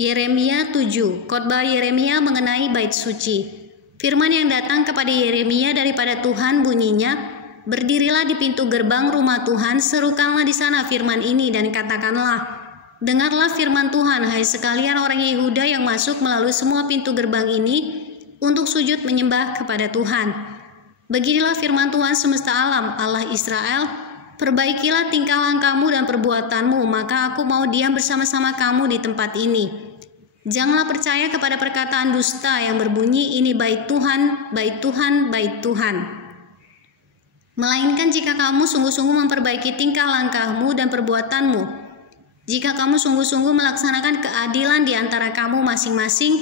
Yeremia 7. Khotbah Yeremia mengenai bait suci. Firman yang datang kepada Yeremia daripada Tuhan bunyinya, "Berdirilah di pintu gerbang rumah Tuhan, serukanlah di sana firman ini dan katakanlah, dengarlah firman Tuhan, hai sekalian orang Yehuda yang masuk melalui semua pintu gerbang ini untuk sujud menyembah kepada Tuhan. Beginilah firman Tuhan semesta alam, Allah Israel, perbaikilah tingkah langkahmu dan perbuatanmu, maka aku mau diam bersama-sama kamu di tempat ini. Janganlah percaya kepada perkataan dusta yang berbunyi, ini bait Tuhan, bait Tuhan, bait Tuhan. Melainkan jika kamu sungguh-sungguh memperbaiki tingkah langkahmu dan perbuatanmu, jika kamu sungguh-sungguh melaksanakan keadilan di antara kamu masing-masing,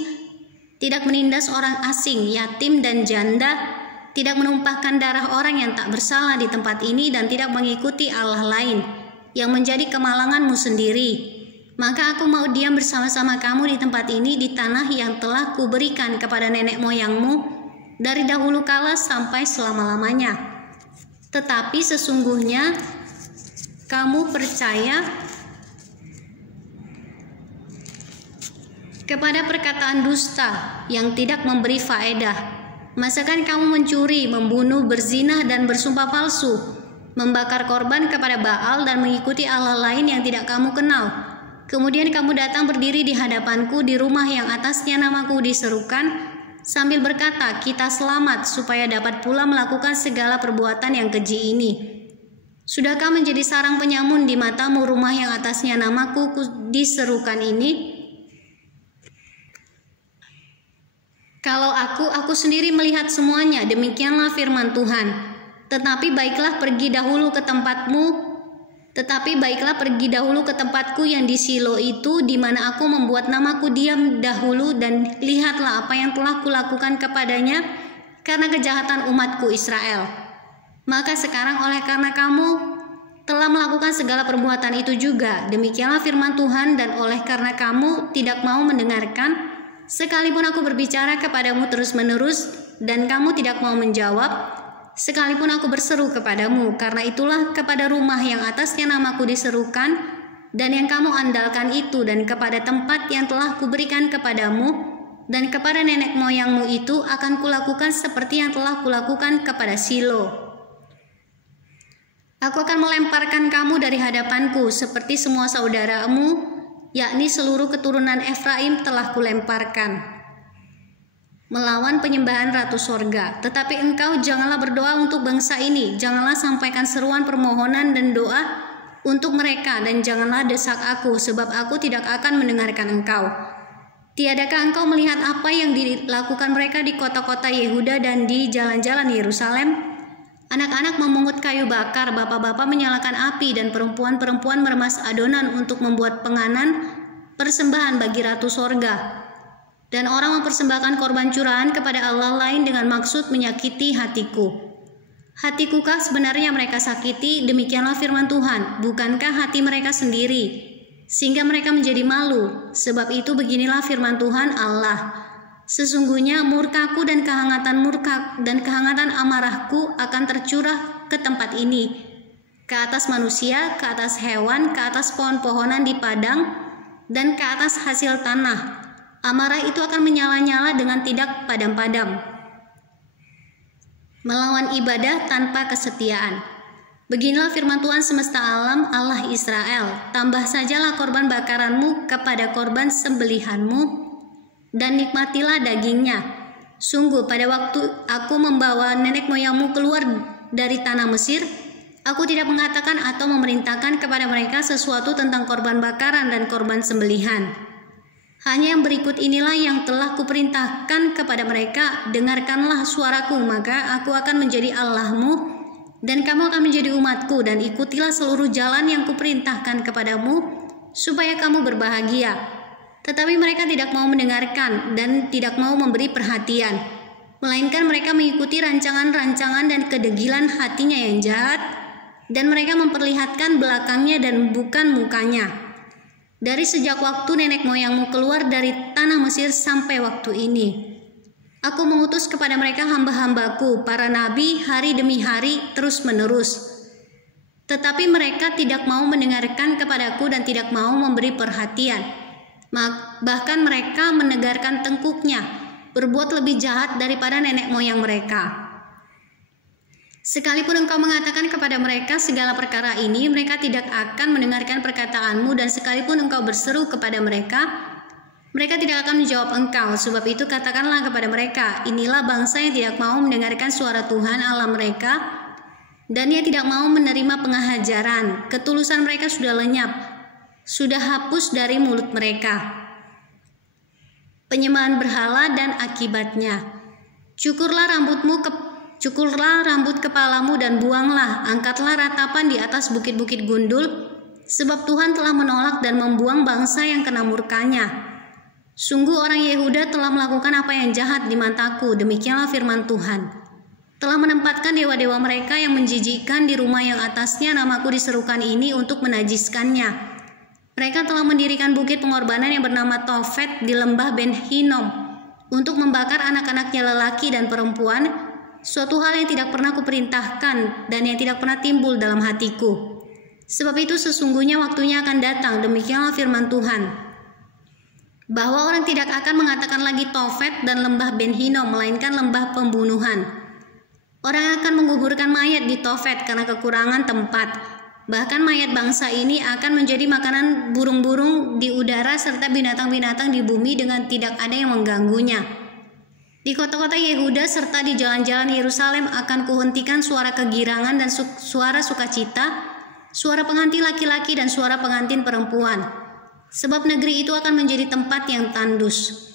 tidak menindas orang asing, yatim dan janda, tidak menumpahkan darah orang yang tak bersalah di tempat ini, dan tidak mengikuti Allah lain yang menjadi kemalanganmu sendiri, maka aku mau diam bersama-sama kamu di tempat ini, di tanah yang telah kuberikan kepada nenek moyangmu dari dahulu kala sampai selama-lamanya. Tetapi sesungguhnya kamu percaya kepada perkataan dusta yang tidak memberi faedah. Masakan kamu mencuri, membunuh, berzinah, dan bersumpah palsu, membakar korban kepada Baal dan mengikuti Allah lain yang tidak kamu kenal. Kemudian kamu datang berdiri di hadapanku di rumah yang atasnya namaku diserukan, sambil berkata, kita selamat, supaya dapat pula melakukan segala perbuatan yang keji ini. Sudahkah menjadi sarang penyamun di matamu rumah yang atasnya namaku diserukan ini? Kalau aku sendiri melihat semuanya, demikianlah firman Tuhan. Tetapi baiklah pergi dahulu ke tempatku yang di Silo itu, di mana aku membuat namaku diam dahulu, dan lihatlah apa yang telah kulakukan kepadanya karena kejahatan umatku Israel. Maka sekarang oleh karena kamu telah melakukan segala perbuatan itu juga, demikianlah firman Tuhan, dan oleh karena kamu tidak mau mendengarkan, sekalipun aku berbicara kepadamu terus-menerus dan kamu tidak mau menjawab, sekalipun aku berseru kepadamu, karena itulah kepada rumah yang atasnya namaku diserukan dan yang kamu andalkan itu, dan kepada tempat yang telah kuberikan kepadamu dan kepada nenek moyangmu itu akan kulakukan seperti yang telah kulakukan kepada Silo. Aku akan melemparkan kamu dari hadapanku seperti semua saudaramu, yakni seluruh keturunan Efraim telah kulemparkan, melawan penyembahan Ratu Sorga. Tetapi engkau janganlah berdoa untuk bangsa ini, janganlah sampaikan seruan permohonan dan doa untuk mereka, dan janganlah desak aku, sebab aku tidak akan mendengarkan engkau. Tiadakah engkau melihat apa yang dilakukan mereka di kota-kota Yehuda dan di jalan-jalan Yerusalem? Anak-anak memungut kayu bakar, bapak-bapak menyalakan api, dan perempuan-perempuan meremas adonan untuk membuat penganan persembahan bagi Ratu Sorga. Dan orang mempersembahkan korban curahan kepada Allah lain dengan maksud menyakiti hatiku. Hatikukah sebenarnya mereka sakiti? Demikianlah firman Tuhan. Bukankah hati mereka sendiri, sehingga mereka menjadi malu? Sebab itu beginilah firman Tuhan Allah. Sesungguhnya murkaku dan kehangatan amarahku akan tercurah ke tempat ini, ke atas manusia, ke atas hewan, ke atas pohon-pohonan di padang, dan ke atas hasil tanah. Amarah itu akan menyala-nyala dengan tidak padam-padam, melawan ibadah tanpa kesetiaan. Beginilah firman Tuhan semesta alam, Allah Israel, tambah sajalah korban bakaranmu kepada korban sembelihanmu, dan nikmatilah dagingnya. Sungguh pada waktu aku membawa nenek moyangmu keluar dari tanah Mesir, aku tidak mengatakan atau memerintahkan kepada mereka sesuatu tentang korban bakaran dan korban sembelihan. Hanya yang berikut inilah yang telah kuperintahkan kepada mereka, dengarkanlah suaraku, maka aku akan menjadi Allahmu, dan kamu akan menjadi umatku, dan ikutilah seluruh jalan yang kuperintahkan kepadamu, supaya kamu berbahagia. Tetapi mereka tidak mau mendengarkan dan tidak mau memberi perhatian, melainkan mereka mengikuti rancangan-rancangan dan kedegilan hatinya yang jahat, dan mereka memperlihatkan belakangnya dan bukan mukanya. Dari sejak waktu nenek moyangmu keluar dari tanah Mesir sampai waktu ini, aku mengutus kepada mereka hamba-hambaku, para nabi, hari demi hari terus-menerus. Tetapi mereka tidak mau mendengarkan kepadaku dan tidak mau memberi perhatian. Bahkan mereka menegarkan tengkuknya, berbuat lebih jahat daripada nenek moyang mereka. Sekalipun engkau mengatakan kepada mereka segala perkara ini, mereka tidak akan mendengarkan perkataanmu, dan sekalipun engkau berseru kepada mereka, mereka tidak akan menjawab engkau. Sebab itu katakanlah kepada mereka, inilah bangsa yang tidak mau mendengarkan suara Tuhan Allah mereka, dan ia tidak mau menerima pengajaran. Ketulusan mereka sudah lenyap, sudah hapus dari mulut mereka. Penyembahan berhala dan akibatnya. Cukurlah rambut kepalamu dan buanglah, angkatlah ratapan di atas bukit-bukit gundul, sebab Tuhan telah menolak dan membuang bangsa yang kena murkanya. Sungguh orang Yehuda telah melakukan apa yang jahat di mataku, demikianlah firman Tuhan. Telah menempatkan dewa-dewa mereka yang menjijikkan di rumah yang atasnya namaku diserukan ini untuk menajiskannya. Mereka telah mendirikan bukit pengorbanan yang bernama Tofet di lembah Ben Hinnom untuk membakar anak-anaknya lelaki dan perempuan, suatu hal yang tidak pernah kuperintahkan dan yang tidak pernah timbul dalam hatiku. Sebab itu sesungguhnya waktunya akan datang, demikianlah firman Tuhan, bahwa orang tidak akan mengatakan lagi Tofet dan lembah Ben Hinnom, melainkan lembah pembunuhan. Orang akan menguburkan mayat di Tofet karena kekurangan tempat. Bahkan mayat bangsa ini akan menjadi makanan burung-burung di udara serta binatang-binatang di bumi dengan tidak ada yang mengganggunya. Di kota-kota Yehuda serta di jalan-jalan Yerusalem akan kuhentikan suara kegirangan dan suara sukacita, suara pengantin laki-laki dan suara pengantin perempuan. Sebab negeri itu akan menjadi tempat yang tandus.